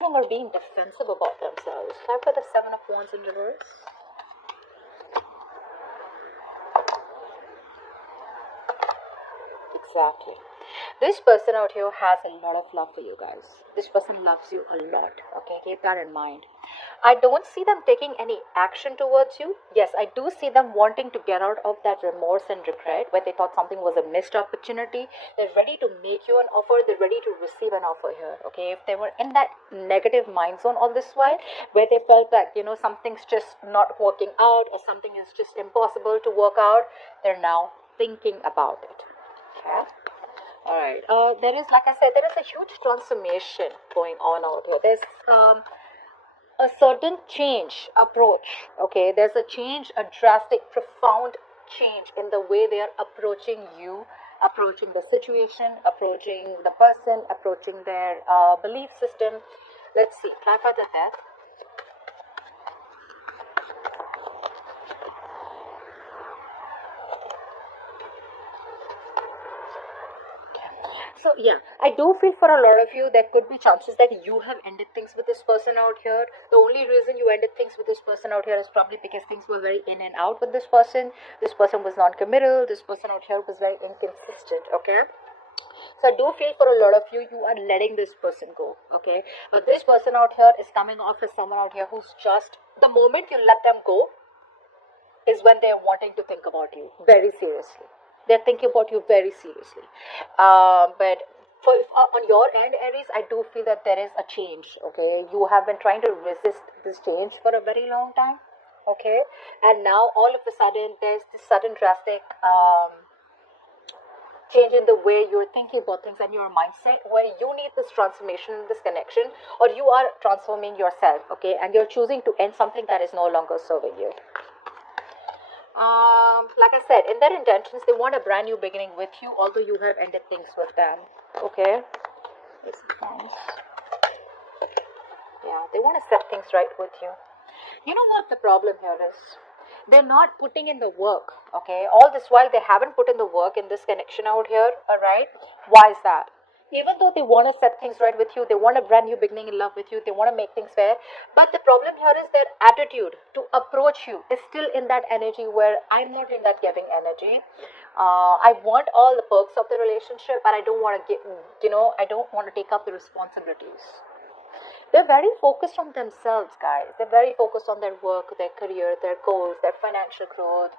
Or being defensive about themselves. Try for the Seven of Wands in reverse. Exactly. This person out here has a lot of love for you guys. This person loves you a lot. Okay, keep that in mind. I don't see them taking any action towards you. Yes, I do see them wanting to get out of that remorse and regret where they thought something was a missed opportunity. They're ready to make you an offer. They're ready to receive an offer here. Okay, if they were in that negative mind zone all this while where they felt that, something's just not working out or something is just impossible to work out, they're now thinking about it. Okay. All right. There is, like I said, there is a huge transformation going on out here. There's a certain change approach. Okay. There's a change, a drastic, profound change in the way they are approaching you, approaching the situation, approaching the person, approaching their belief system. Let's see. Clarify the death. So yeah, I do feel for a lot of you there could be chances that you have ended things with this person out here. The only reason you ended things with this person out here is probably because things were very in and out with this person. This person was non-committal. This person out here was very inconsistent. Okay. So I do feel for a lot of you, you are letting this person go. Okay. But this person out here is coming off as someone out here who's just, the moment you let them go is when they're wanting to think about you very seriously. They're thinking about you very seriously. But on your end, Aries, I do feel that there is a change. Okay, you have been trying to resist this change for a very long time. Okay, and now all of a sudden there's this sudden drastic change in the way you're thinking about things and your mindset, where you need this transformation, this connection, or you are transforming yourself. Okay, and you're choosing to end something that is no longer serving you. Like I said, in their intentions, they want a brand new beginning with you, although you have ended things with them. Okay? Yeah, they want to set things right with you. You know what the problem here is? They're not putting in the work. Okay? All this while, they haven't put in the work in this connection out here. Alright? Why is that? Even though they want to set things right with you, they want a brand new beginning in love with you, they want to make things fair, but the problem here is their attitude to approach you is still in that energy where I'm not in that giving energy. I want all the perks of the relationship, but I don't want to give, I don't want to take up the responsibilities. They're very focused on themselves, guys. They're very focused on their work, their career, their goals, their financial growth,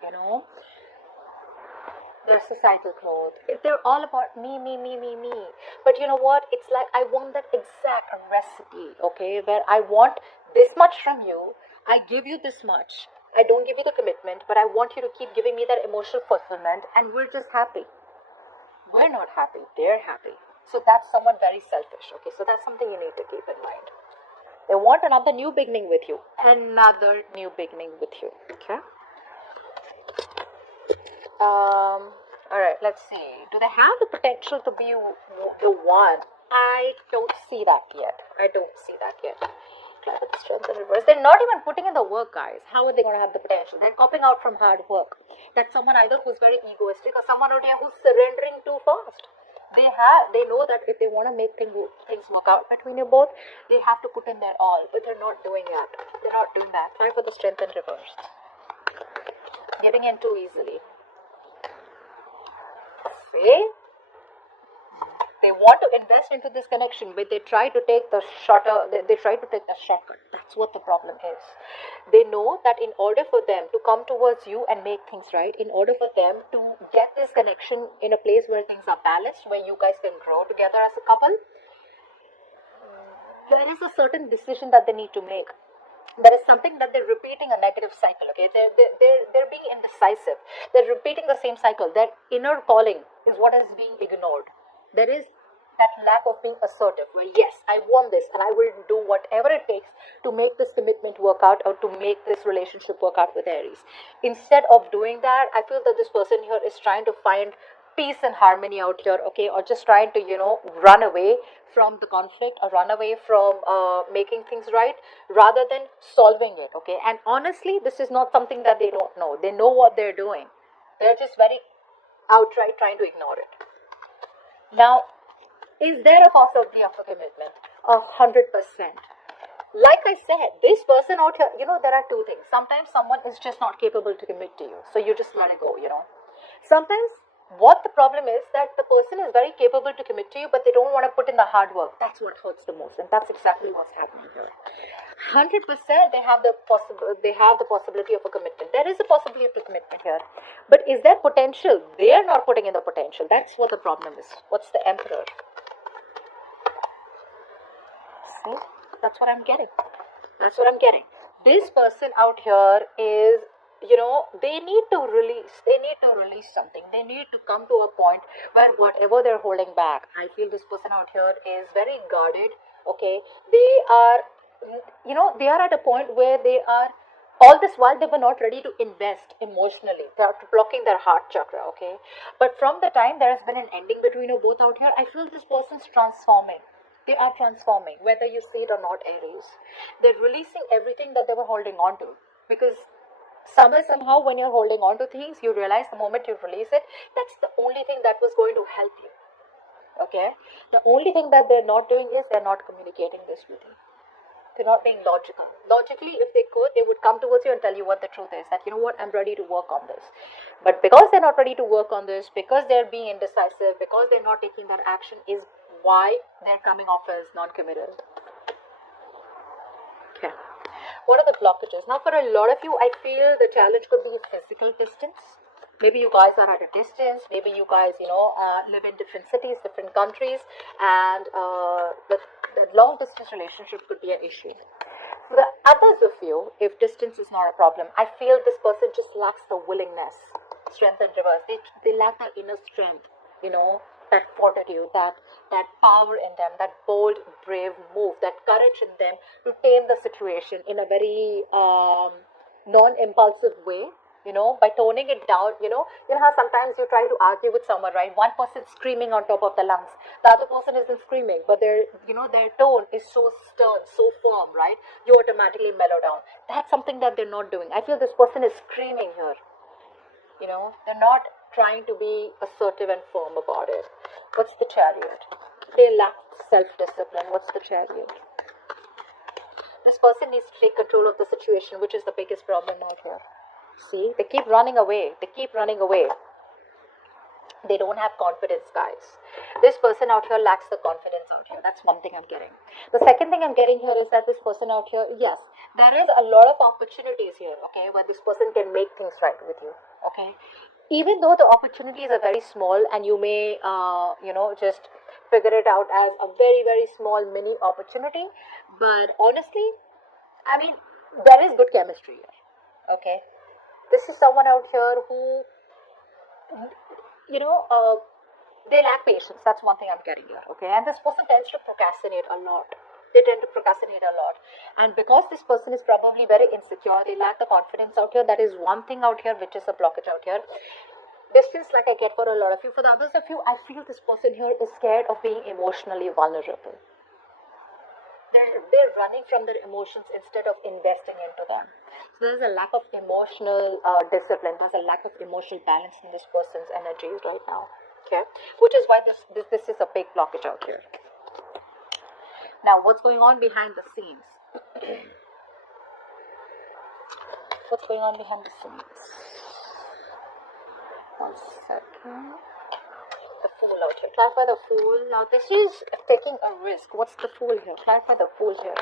their societal growth. They're all about me, me, me, me, me. But you know what? It's like I want that exact recipe, okay? Where I want this much from you, I give you this much. I don't give you the commitment, but I want you to keep giving me that emotional fulfillment, and we're just happy. We're not happy, they're happy. So that's someone very selfish, okay? So that's something you need to keep in mind. They want another new beginning with you. Another new beginning with you, okay? Alright, let's see. Do they have the potential to be the one? I don't see that yet. Strength and reverse. They're not even putting in the work, guys. How are they going to have the potential? They're copping out from hard work. That's someone either who's very egoistic or someone out here who's surrendering too fast. They know that if they want to make things work out between you both, they have to put in their all. But they're not doing that. Try for the strength and reverse. Giving in too easily. See? They want to invest into this connection, but they try to take the shortcut. That's what the problem is. They know that in order for them to come towards you and make things right, in order for them to get this connection in a place where things are balanced, where you guys can grow together as a couple, there is a certain decision that they need to make. There is something that they're repeating a negative cycle. Okay, they're being indecisive. They're repeating the same cycle. Their inner calling is what is being ignored. There is that lack of being assertive, where yes, I want this and I will do whatever it takes to make this commitment work out, or to make this relationship work out with Aries. Instead of doing that, I feel that this person here is trying to find peace and harmony out here, okay, or just trying to run away from the conflict, or run away from making things right, rather than solving it. Okay, and honestly, this is not something that they don't know. They know what they're doing. They're just very outright trying to ignore it. Now, is there a possibility of a commitment? 100%. Like I said, this person out here, there are two things. Sometimes someone is just not capable to commit to you, so you just let it go. Sometimes what the problem is that the person is very capable to commit to you, but they don't want to put in the hard work. That's what hurts the most, and that's exactly what's happening here. 100% they have the possibility of a commitment. There is a possibility of a commitment here, but is there potential? They are not putting in the potential. That's what the problem is. What's the Emperor? See, that's what I'm getting. That's what I'm getting. This person out here is, they need to release something. They need to come to a point where whatever they're holding back, I feel this person out here is very guarded. Okay, they are, they are at a point where they are, all this while they were not ready to invest emotionally. They are blocking their heart chakra. Okay, but from the time there has been an ending between you both out here, I feel this person's transforming. They are transforming, whether you see it or not, Aries. They're releasing everything that they were holding on to. Because somehow, when you're holding on to things, you realize the moment you release it, that's the only thing that was going to help you. Okay? The only thing that they're not doing is they're not communicating this with you. They're not being logical. Logically, if they could, they would come towards you and tell you what the truth is. That, I'm ready to work on this. But because they're not ready to work on this, because they're being indecisive, because they're not taking that action, is why they're coming off as non-committal. Okay. What are the blockages? Now, for a lot of you, I feel the challenge could be physical distance. Maybe you guys are at a distance. Maybe you guys, live in different cities, different countries, and the long-distance relationship could be an issue. For the others of you, if distance is not a problem, I feel this person just lacks the willingness, strength and reverse. They lack that inner strength, that fortitude, that power in them, that bold, brave move, that courage in them to tame the situation in a very non-impulsive way, by toning it down. You know how sometimes you try to argue with someone, right? One person screaming on top of the lungs, the other person isn't screaming, but their tone is so stern, so firm, right? You automatically mellow down. That's something that they're not doing. I feel this person is screaming here. They're not trying to be assertive and firm about it. What's the Chariot? They lack self-discipline. What's the Chariot? This person needs to take control of the situation, which is the biggest problem out here. See, they keep running away. They don't have confidence, guys. This person out here lacks the confidence out here. That's one thing I'm getting. The second thing I'm getting here is that this person out here, yes, there is a lot of opportunities here, okay, where this person can make things right with you, okay. Even though the opportunities are very small and you may, just figure it out as a very, very small mini opportunity, but honestly, I mean, there is good chemistry here, okay. This is someone out here who, they lack patience. That's one thing I'm getting here, okay? And this person tends to procrastinate a lot. And because this person is probably very insecure, they lack the confidence out here. That is one thing out here, which is a blockage out here. Distance, like I get for a lot of you. For the others of you, I feel this person here is scared of being emotionally vulnerable. They're running from their emotions instead of investing into them. So there's a lack of emotional discipline. There's a lack of emotional balance in this person's energies right now. Okay, which is why this is a big blockage out here. Now, what's going on behind the scenes? What's going on behind the scenes? 1 second. The Fool out here. Clarify the Fool. Now, this is taking a risk. What's the Fool here? Clarify the Fool here.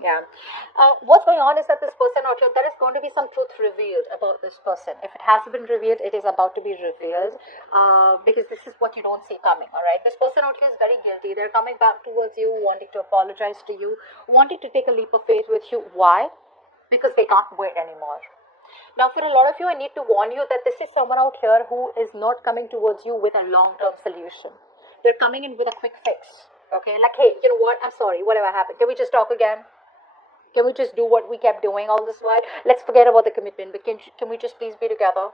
Yeah. What's going on is that this person out here, there is going to be some truth revealed about this person. If it has been revealed, it is about to be revealed, because this is what you don't see coming, all right? This person out here is very guilty. They're coming back towards you, wanting to apologize to you, wanting to take a leap of faith with you. Why? Because they can't wait anymore. Now, for a lot of you, I need to warn you that this is someone out here who is not coming towards you with a long-term solution. They're coming in with a quick fix, okay? Like, hey, you know what? I'm sorry. Whatever happened? Can we just talk again? Can we just do what we kept doing all this while? Let's forget about the commitment, but can we just please be together?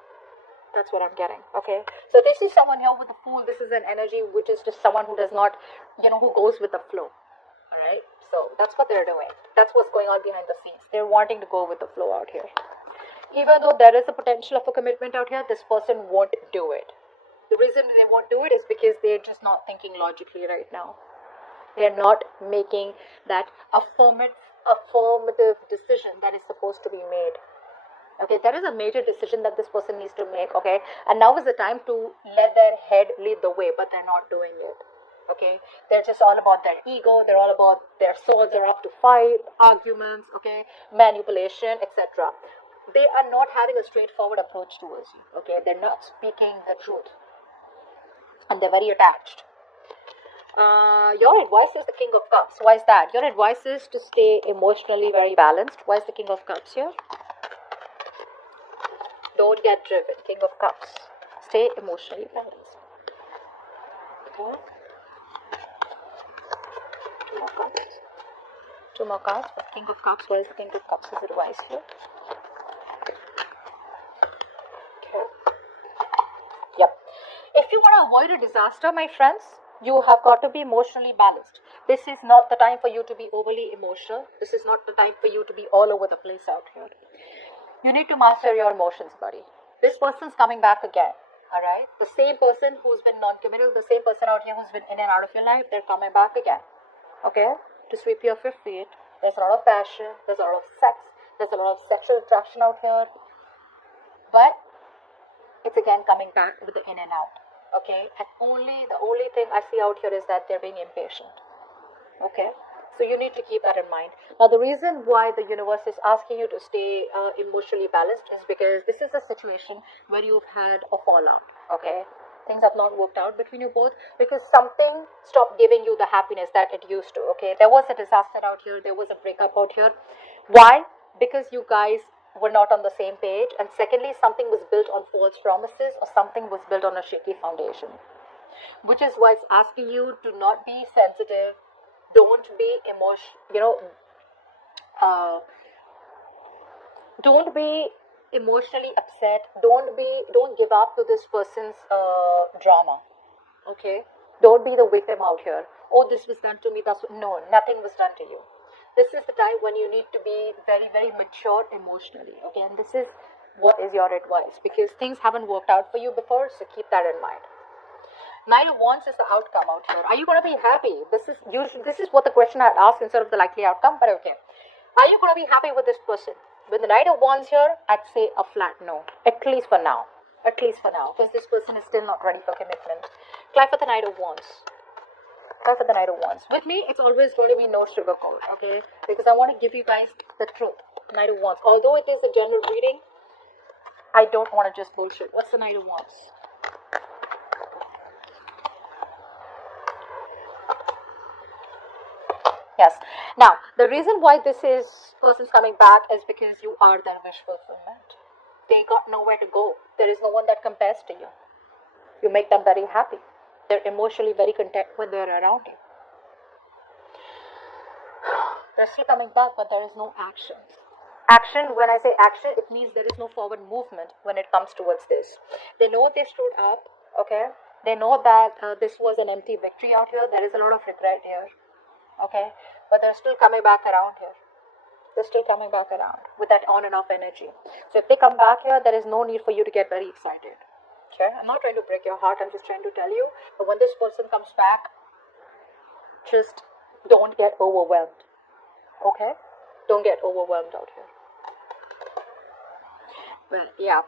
That's what I'm getting, okay? So this is someone here with the Fool. This is an energy which is just someone who does not, who goes with the flow, all right? So that's what they're doing. That's what's going on behind the scenes. They're wanting to go with the flow out here. Even though there is a potential of a commitment out here, this person won't do it. The reason they won't do it is because they're just not thinking logically right now. They're not making that affirmative decision that is supposed to be made. Okay, there is a major decision that this person needs to make. Okay, and now is the time to let their head lead the way, but they're not doing it. Okay, they're just all about their ego, they're all about their swords are up to fight, arguments, okay, manipulation, etc. They are not having a straightforward approach towards you. Okay, they're not speaking the truth, and they're very attached. Your advice is the King of Cups. Why is that? Your advice is to stay emotionally very balanced. Why is the King of Cups here? Don't get driven. King of Cups. Stay emotionally balanced. Okay. Two more cards. Two more cards. The King of Cups. Why is the King of Cups' advice here? Okay. Yep. If you want to avoid a disaster, my friends, you have got to be emotionally balanced. This is not the time for you to be overly emotional. This is not the time for you to be all over the place out here. You need to master your emotions, buddy. This person's coming back again. Alright? The same person who's been non-committal, the same person out here who's been in and out of your life, they're coming back again. Okay? To sweep you off your feet. There's a lot of passion, there's a lot of sex, there's a lot of sexual attraction out here. But it's again coming back with the in and out. Okay, and the only thing I see out here is that they're being impatient. Okay, so you need to keep that in mind. Now, the reason why the universe is asking you to stay emotionally balanced is because this is a situation where you've had a fallout. Okay, things have not worked out between you both because something stopped giving you the happiness that it used to. Okay, there was a disaster out here, there was a breakup out here. Why? Because you guys were not on the same page, and secondly, something was built on false promises or something was built on a shaky foundation, which is why it's asking you to not be sensitive, don't be don't be emotionally upset, don't give up to this person's drama. Okay, don't be the victim out here. Oh, this was done to me, no, nothing was done to you. This is the time when you need to be very, very mature emotionally. Okay, and this is what is your advice because things haven't worked out for you before, so keep that in mind. Nine of Wands is the outcome out here. Are you going to be happy? This is what the question I had asked instead of the likely outcome, but okay. Are you going to be happy with this person? With the Knight of Wands here, I'd say a flat no. At least for now. At least for now, because this person is still not ready for commitment. Try for the Knight of Wands. For the Knight of Wands. With me, it's always going to be no sugarcoat, okay? Because I want to give you guys the truth. Knight of Wands. Although it is a general reading, I don't want to just bullshit. What's the Knight of Wands? Yes. Now, the reason why this person's coming back is because you are their wish fulfillment. They got nowhere to go. There is no one that compares to you. You make them very happy. They're emotionally very content when they're around you. They're still coming back, but there is no action. Action, when I say action, it means there is no forward movement when it comes towards this. They know they stood up, okay? They know that this was an empty victory out here. There is a lot of regret here, okay? But they're still coming back around here. They're still coming back around with that on and off energy. So if they come back here, there is no need for you to get very excited. Okay? I'm not trying to break your heart, I'm just trying to tell you. But when this person comes back, just don't get overwhelmed. Okay? Don't get overwhelmed out here. Well, yeah.